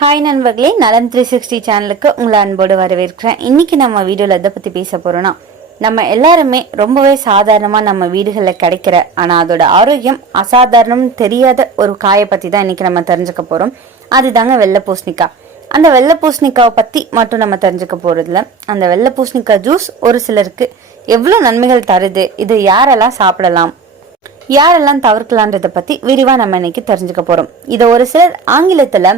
Hi நண்பர்களே. நலம் three sixty சேனலுக்கு உங்களை அன்போடு வரவேற்கிறேன். இன்னைக்கு நம்ம வீடியோவில் எதை பற்றி பேச போகிறோன்னா நம்ம எல்லாருமே ரொம்பவே சாதாரணமாக நம்ம வீடுகளில் கிடைக்கிற ஆனால் அதோட ஆரோக்கியம் அசாதாரணம் தெரியாத ஒரு காயை பற்றி தான் இன்னைக்கு நம்ம தெரிஞ்சுக்க போகிறோம் அதுதாங்க வெள்ளை பூசணிக்காய் அந்த வெள்ளை பூசணிக்காவை பற்றி மட்டும் நம்ம தெரிஞ்சுக்க போகிறதில்ல அந்த வெள்ளை பூசணிக்காய் ஜூஸ் ஒரு சிலருக்கு எவ்வளோ நன்மைகள் தருது இது யாரெல்லாம் சாப்பிடலாம் யாரெல்லாம் தவிர்க்கலான்றத பற்றி விரிவாக நம்ம இன்னைக்கு தெரிஞ்சுக்க போகிறோம் இதை ஒரு சிலர் ஆங்கிலத்தில்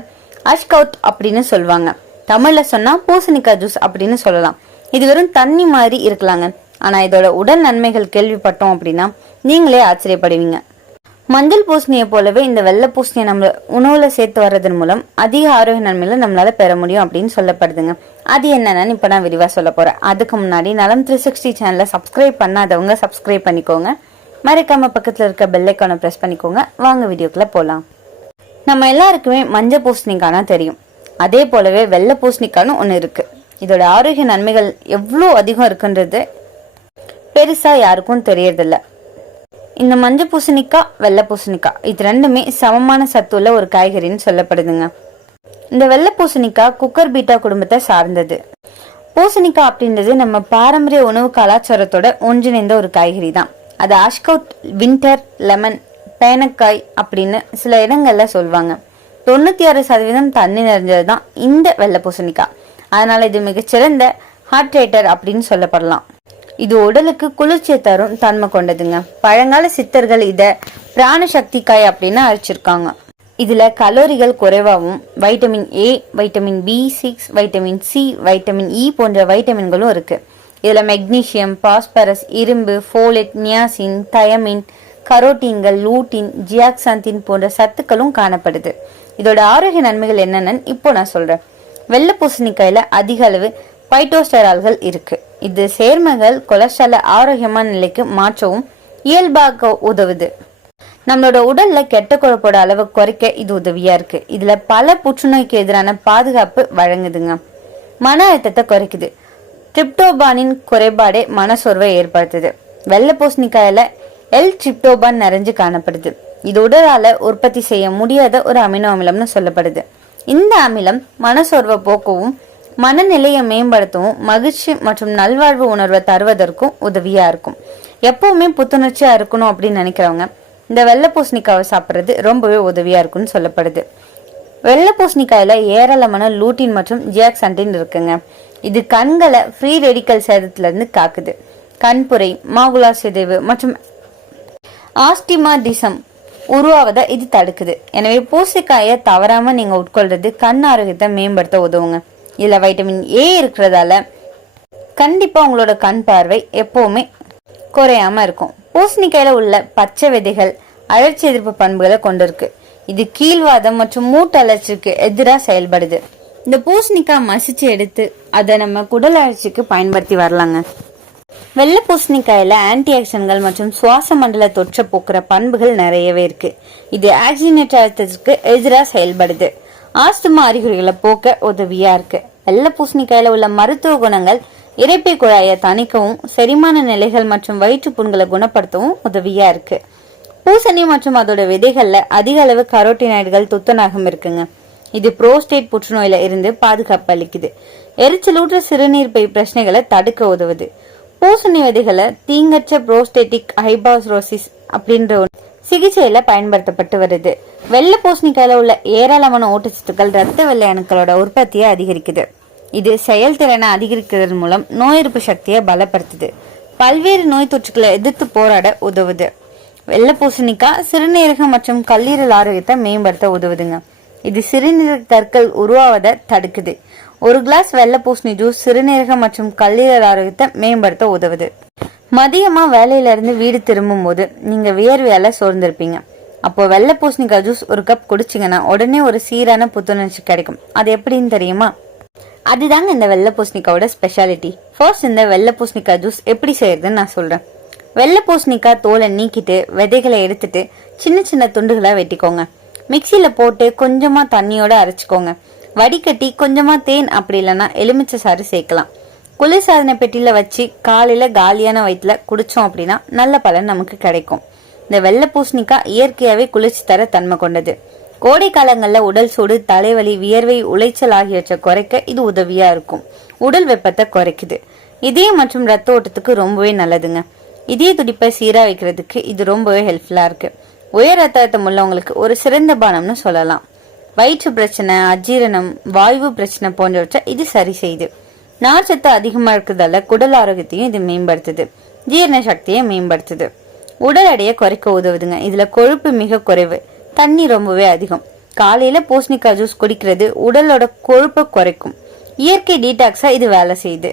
அஷ்கவுட் அப்படின்னு சொல்லுவாங்க தமிழில் சொன்னால் பூசணிக்காய் ஜூஸ் அப்படின்னு சொல்லலாம். இது வெறும் தண்ணி மாதிரி இருக்கலாங்க. ஆனால் இதோட உடல் நன்மைகள் கேள்விப்பட்டோம் அப்படின்னா நீங்களே ஆச்சரியப்படுவீங்க. மஞ்சள் பூசணியை போலவே இந்த வெள்ளை பூசணியை நம்ம உணவில் சேர்த்து வர்றதன் மூலம் அதிக ஆரோக்கிய நன்மைகளை நம்மளால் பெற முடியும் அப்படின்னு சொல்லப்படுதுங்க. அது என்னென்னு இப்போ நான் விரிவாக சொல்ல போகிறேன் அதுக்கு முன்னாடி நலம் த்ரீ சிக்ஸ்டி சேனலை சப்ஸ்கிரைப் பண்ணாதவங்க சப்ஸ்கிரைப் பண்ணிக்கோங்க. மறக்காம பக்கத்தில் இருக்க பெல் ப்ரெஸ் பண்ணிக்கோங்க. வாங்க வீடியோக்குள்ளே போகலாம் நம்ம எல்லாருக்குமே மஞ்சள் பூசணிக்கானா தெரியும். அதே போலவே வெள்ளை பூசணிக்கான்னு ஒன்று இருக்கு. இதோட ஆரோக்கிய நன்மைகள் எவ்வளோ அதிகம் இருக்குன்றது பெருசாக யாருக்கும் தெரியறதில்ல. இந்த மஞ்சள் பூசணிக்காய் வெள்ளை பூசணிக்காய் இது ரெண்டுமே சமமான சத்துள்ள ஒரு காய்கறின்னு சொல்லப்படுதுங்க. இந்த வெள்ளை பூசணிக்காய் குக்கர் பீட்டா குடும்பத்தை சார்ந்தது. பூசணிக்காய் அப்படின்றது நம்ம பாரம்பரிய உணவு கலாச்சாரத்தோட ஒன்றிணைந்த ஒரு காய்கறி தான் அது ஆஷ்கவுட் வின்டர் லெமன் பேனக்காய் அப்படின்னு சில இடங்கள்ல சொல்லுவாங்க தொண்ணூத்தி ஆறு சதவீதம் தண்ணி நிறைஞ்சது தான் இந்த வெள்ளை பூசணிக்காய். அதனால இது மிகச்சிறந்த ஹார்ட்ரேட்டர் அப்படின்னு சொல்லப்படலாம். இது உடலுக்கு குளிர்ச்சியை தரும் தன்மை கொண்டதுங்க. பழங்கால சித்தர்கள் இத பிராண சக்தி காய் அப்படின்னு அழைச்சிருக்காங்க. இதுல கலோரிகள் குறைவாகவும் vitamin A vitamin B six vitamin C vitamin E போன்ற வைட்டமின்களும் இருக்கு. இதுல மெக்னீசியம் பாஸ்பரஸ் இரும்பு ஃபோலெட் நியாசின் தயமின் கரோட்டீன்கள் லூட்டின் ஜியாக்சாந்தின் போன்ற சத்துக்களும் காணப்படுது. இதோட ஆரோக்கிய நன்மைகள் என்னென்னு இப்போ நான் சொல்றேன். வெள்ளை பூசணிக்காயில அதிக அளவு பைட்டோஸ்டெரால்கள் இருக்கு. இது சேர்மங்கள் கொலஸ்ட்ரால ஆரோக்கியமான நிலைக்கு மாற்றவும் இயல்பாக உதவுது. நம்மளோட உடல்ல கெட்ட கொழுப்போட அளவை குறைக்க இது உதவியா இருக்கு. இதுல பல புற்றுநோய்க்கு எதிரான பாதுகாப்பு வழங்குதுங்க. மன அழுத்தத்தை குறைக்குது. டிரிப்டோபானின் குறைபாடே மனசோர்வை ஏற்படுத்துது. வெள்ளை பூசணிக்காயில எல் டிரிப்டோபான் நிறைஞ்சு காணப்படுது. இது உடலால் உற்பத்தி செய்ய முடியாத ஒரு அமினோ அமிலம்னு சொல்லப்படுது. இந்த அமிலம் மனசோர்வை போக்கவும் மனநிலையை மேம்படுத்தவும் மகிழ்ச்சி மற்றும் நல்வாழ்வு உணர்வை தருவதற்கும் உதவியா இருக்கும். எப்பவுமே புத்துணர்ச்சியா இருக்கணும் அப்படின்னு நினைக்கிறவங்க இந்த வெள்ளை பூசணிக்காவை சாப்பிட்றது ரொம்பவே உதவியா இருக்கும்னு சொல்லப்படுது. வெள்ளை பூசணிக்காயில் ஏராளமான லூட்டின் மற்றும் ஜியாக்சண்டின் இருக்குங்க. இது கண்களை ஃப்ரீ ரெடிக்கல் சேதத்துல இருந்து காக்குது. கண்புரை மாகுலா சிதைவு மற்றும் ஆஸ்டிமாடிசம் உருவாவதை இது தடுக்குது. எனவே பூசணிக்காயை தவறாமல் நீங்கள் உட்கொள்றது கண் ஆரோக்கியத்தை மேம்படுத்த உதவுங்க. இதில் வைட்டமின் ஏ இருக்கிறதால கண்டிப்பாக உங்களோட கண் பார்வை எப்போவுமே குறையாம இருக்கும். பூசணிக்காயில் உள்ள பச்சை விதைகள் அழற்சி எதிர்ப்பு பண்புகளை கொண்டிருக்கு. இது கீழ்வாதம் மற்றும் மூட்டு அழற்சிக்கு எதிராக செயல்படுது. இந்த பூசணிக்காய் மசிச்சு எடுத்து அதை நம்ம குடல் அழற்சிக்கு பயன்படுத்தி வரலாங்க. வெள்ளை பூசணிக்காயில ஆன்டி ஆக்சிடன்கள் மற்றும் சுவாச மண்டல தொற்றை போக்குற பண்புகள் நிறையவே இருக்கு. இது ஆக்சிஜனேட் அழுத்தத்திற்கு எதிராக செயல்படுது. ஆஸ்துமா அறிகுறிகளை போக்க உதவியா இருக்கு. வெள்ளை பூசணிக்காயில உள்ள மருத்துவ குணங்கள் இறைப்பை குழாயை தணிக்கவும் செரிமான நிலைகள் மற்றும் வயிற்று புண்களை குணப்படுத்தவும் உதவியா இருக்கு. பூசணி மற்றும் அதோட விதைகள்ல அதிக அளவு கரோட்டினாய்டுகள் துத்தநாகம் இருக்குங்க. இது புரோஸ்டேட் புற்றுநோயில இருந்து பாதுகாப்பு அளிக்குது. எரிச்சலூற்ற சிறுநீர் பை பிரச்சனைகளை தடுக்க உதவுது. பூசணி விதைகளை தீங்கற்ற புரோஸ்டேட்டிக் ஹைபாஸ்ரோசிஸ் அப்படின்ற ஒரு சிகிச்சையில பயன்படுத்தப்பட்டு வருது. வெள்ளை பூசணிக்காயில உள்ள ஏராளமான ஊட்டச்சத்துக்கள் ரத்த வெள்ளை அணுக்களோட உற்பத்தியை அதிகரிக்குது. இது செயல்திறனை அதிகரிக்கிறதன் மூலம் நோய் எதிர்ப்பு சக்தியை பலப்படுத்துது. பல்வேறு நோய் தொற்றுக்களை எதிர்த்து போராட உதவுது. வெள்ளை பூசணிக்காய் சிறுநீரகம் மற்றும் கல்லீரல் ஆரோக்கியத்தை மேம்படுத்த உதவுதுங்க. இது சிறுநீரக கற்கள் உருவாவதை தடுக்குது. ஒரு கிளாஸ் வெள்ளை பூசணி ஜூஸ் சிறுநீரகம் மற்றும் கல்லீரல் ஆரோக்கியத்தை மேம்படுத்த உதவுது. மதியமா வேலையில இருந்து வீடு திரும்பும் போது நீங்க வியர்வையால சோர்ந்திருப்பீங்க. அப்போ வெள்ளை பூசணிக்காய் ஜூஸ் ஒரு கப் குடிச்சிங்கன்னா உடனே ஒரு சீரான புத்துணர்ச்சி கிடைக்கும். அது எப்படின்னு தெரியுமா? அதுதாங்க இந்த வெள்ளை பூசணிக்காயோட ஸ்பெஷாலிட்டி ஃபர்ஸ்ட் இந்த வெள்ளை பூசணிக்காய் ஜூஸ் எப்படி செய்யறதுன்னு நான் சொல்றேன். வெள்ளை பூசணிக்காய் தோலை நீக்கிட்டு விதைகளை எடுத்துட்டு சின்ன சின்ன துண்டுகளா வெட்டிக்கோங்க. மிக்சியில் போட்டு கொஞ்சமா தண்ணியோட அரைச்சிக்கோங்க. வடிகட்டி கொஞ்சமா தேன் அப்படி இல்லைன்னா எலுமிச்சை சாறு சேர்க்கலாம். குளிர்சாதன பெட்டியில வச்சு காலையில காலியான வயிற்றுல குடிச்சோம் அப்படின்னா நல்ல பலன் நமக்கு கிடைக்கும். இந்த வெள்ளை பூசணிக்காய் இயற்கையாவே குளிர்ச்சி தர தன்மை கொண்டது. கோடை காலங்களில் உடல் சூடு தலைவலி வியர்வை உளைச்சல் ஆகியவற்றை குறைக்க இது உதவியா இருக்கும். உடல் வெப்பத்தை குறைக்குது. இதயம் மற்றும் ரத்த ஓட்டத்துக்கு ரொம்பவே நல்லதுங்க. இதய துடிப்பை சீராக வைக்கிறதுக்கு இது ரொம்பவே ஹெல்ப்ஃபுல்லாக இருக்கு. உயர் ரத்த அழுத்தம் உள்ளவங்களுக்கு ஒரு சிறந்த பானம்னு சொல்லலாம். வயிற்று பிரச்சனை அஜீரணம் வாய்வு பிரச்சனை போன்றவற்றை இது சரி செய்யுது நார்ச்சத்து அதிகமாக இருக்கிறதால குடல் ஆரோக்கியத்தையும் இது மேம்படுத்துது. ஜீரண சக்தியை மேம்படுத்துது. உடல் எடையை குறைக்க உதவுதுங்க. இதுல கொழுப்பு மிக குறைவு. தண்ணி ரொம்பவே அதிகம். காலையில பூசணிக்காய் ஜூஸ் குடிக்கிறது உடலோட கொழுப்பை குறைக்கும். இயற்கை டீடாக்ஸா இது வேலை செய்யுது.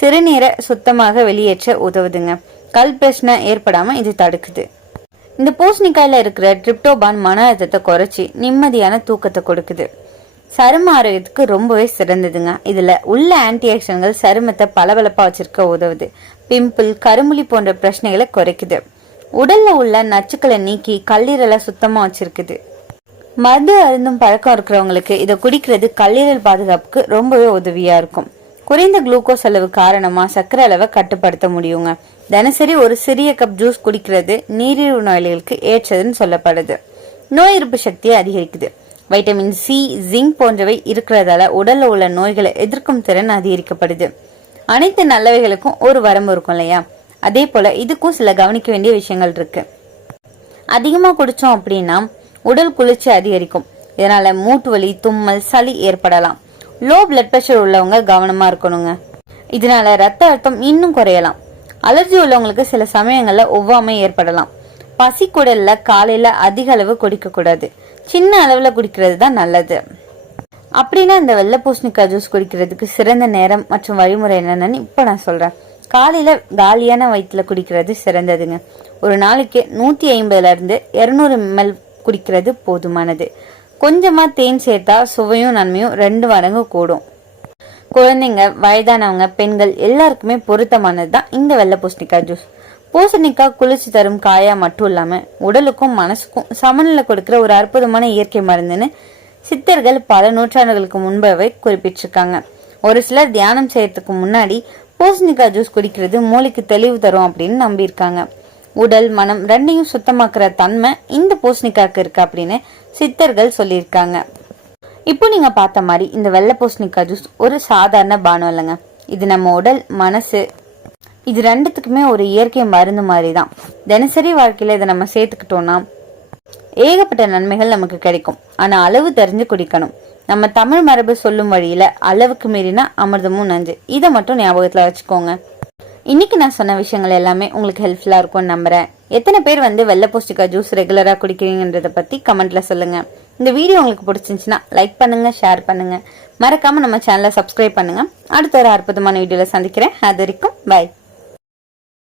சிறுநீரை சுத்தமாக வெளியேற்ற உதவுதுங்க. கல் பிரச்சனை ஏற்படாம இது தடுக்குது. இந்த பூசணிக்காயில் இருக்கிற ட்ரிப்டோபான் மன அழுத்தத்தை குறைச்சி நிம்மதியான தூக்கத்தை கொடுக்குது. சரும ஆரோக்கியத்துக்கு ரொம்பவே சிறந்ததுங்க. இதில் உள்ள ஆன்டிஆக்சன்கள் சருமத்தை பளபளப்பாக வச்சிருக்க உதவுது. பிம்பிள் கருமுளி போன்ற பிரச்சனைகளை குறைக்குது. உடல்ல உள்ள நச்சுக்களை நீக்கி கல்லீரலை சுத்தமாக வச்சிருக்குது. மருந்து அருந்தும் பழக்கம் இருக்கிறவங்களுக்கு இதை குடிக்கிறது கல்லீரல் பாதுகாப்புக்கு ரொம்பவே உதவியாக இருக்கும். குறைந்த குளுக்கோஸ் அளவு காரணமா சர்க்கரை அளவை கட்டுப்படுத்த முடியுங்க. தினசரி ஒரு சிறிய கப் ஜூஸ் குடிக்கிறது நீரிழிவு நோயாளிகளுக்கு ஏற்றதுன்னு சொல்லப்படுது. நோய் எதிர்ப்பு சக்தியை அதிகரிக்குது. வைட்டமின் சி ஜிங்க் போன்றவை இருக்கிறதால உடல்ல உள்ள நோய்களை எதிர்க்கும் திறன் அதிகரிக்கப்படுது. அனைத்து நல்லவைகளுக்கும் ஒரு வரம்பு இருக்கும் இல்லையா? அதே போல இதுக்கும் சில கவனிக்க வேண்டிய விஷயங்கள் இருக்கு. அதிகமா குடிச்சோம் அப்படின்னா உடல் குளிர்ச்சி அதிகரிக்கும். இதனால மூட்டு வலி தும்மல் சளி ஏற்படலாம். லோ பிளட் பிரஷர் உள்ளவங்க கவனமா இருக்கணுங்க. இதனால ரத்த அழுத்தம் இன்னும் குறையலாம். அலர்ஜி உள்ளவங்களுக்கு சில சமயங்களில் ஒவ்வாமை ஏற்படலாம். பசி குடல்ல காலையில அதிக அளவு குடிக்கக்கூடாது சின்ன அளவுல குடிக்கிறது தான் நல்லது. அப்படின்னா இந்த வெள்ளை பூசணிக்காய் ஜூஸ் குடிக்கிறதுக்கு சிறந்த நேரம் மற்றும் வழிமுறை என்னென்னு இப்போ நான் சொல்றேன். காலையில காலியான வயிற்றுல குடிக்கிறது சிறந்ததுங்க. ஒரு நாளைக்கு நூத்தி ஐம்பதுல இருந்து இருநூறு குடிக்கிறது போதுமானது. கொஞ்சமாக தேன் சேர்த்தா சுவையும் நன்மையும் ரெண்டு மடங்கு கூடும். குழந்தைங்க வயதானவங்க பெண்கள் எல்லாருக்குமே பொருத்தமானது தான் இந்த வெள்ளை பூசணிக்காய் ஜூஸ் பூசணிக்காய் குளிர்ச்சி தரும் காயா மட்டும் இல்லாமல் உடலுக்கும் மனசுக்கும் சமநிலை கொடுக்குற ஒரு அற்புதமான இயற்கை மருந்துன்னு சித்தர்கள் பல நூற்றாண்டுகளுக்கு முன்பவே குறிப்பிட்டிருக்காங்க. ஒரு சிலர் தியானம் செய்யறதுக்கு முன்னாடி பூசணிக்காய் ஜூஸ் குடிக்கிறது மூளைக்கு தெளிவு தரும் அப்படின்னு நம்பியிருக்காங்க. உடல் மனம் ரெண்டையும் சுத்தமாக்குற தன்மை இந்த பூசணிக்காய்க்கு இருக்கு அப்படின்னு சித்தர்கள் சொல்லியிருக்காங்க. இப்போ நீங்க பார்த்த மாதிரி இந்த வெள்ளை பூசணிக்காய் ஜூஸ் ஒரு சாதாரண பானம் இல்லைங்க. இது நம்ம உடல் மனசு இது ரெண்டுத்துக்குமே ஒரு இயற்கை மருந்து மாதிரி தான் தினசரி வாழ்க்கையில இதை நம்ம சேர்த்துக்கிட்டோம்னா ஏகப்பட்ட நன்மைகள் நமக்கு கிடைக்கும். ஆனா அளவு தெரிஞ்சு குடிக்கணும். நம்ம தமிழ் மரபு சொல்லும் வழியில அளவுக்கு மீறினா அமிர்தமும் நஞ்சு. இதை மட்டும் ஞாபகத்துல வச்சுக்கோங்க. இன்னைக்கு நான் சொன்ன விஷயங்கள் எல்லாமே உங்களுக்கு ஹெல்ப்ஃபுல்லாக இருக்கும்னு நம்புறேன். எத்தனை பேர் வந்து வெள்ளை பூஸ்டிக்காய் ஜூஸ் ரெகுலராக குடிக்கிறீங்கன்றத பற்றி கமெண்ட்ல சொல்லுங்க. இந்த வீடியோ உங்களுக்கு பிடிச்சிருந்துச்சுன்னா லைக் பண்ணுங்க ஷேர் பண்ணுங்க. மறக்காம நம்ம சேனலை சப்ஸ்கிரைப் பண்ணுங்க. அடுத்த ஒரு அற்புதமான வீடியோவில் சந்திக்கிறேன். அது வரைக்கும் பை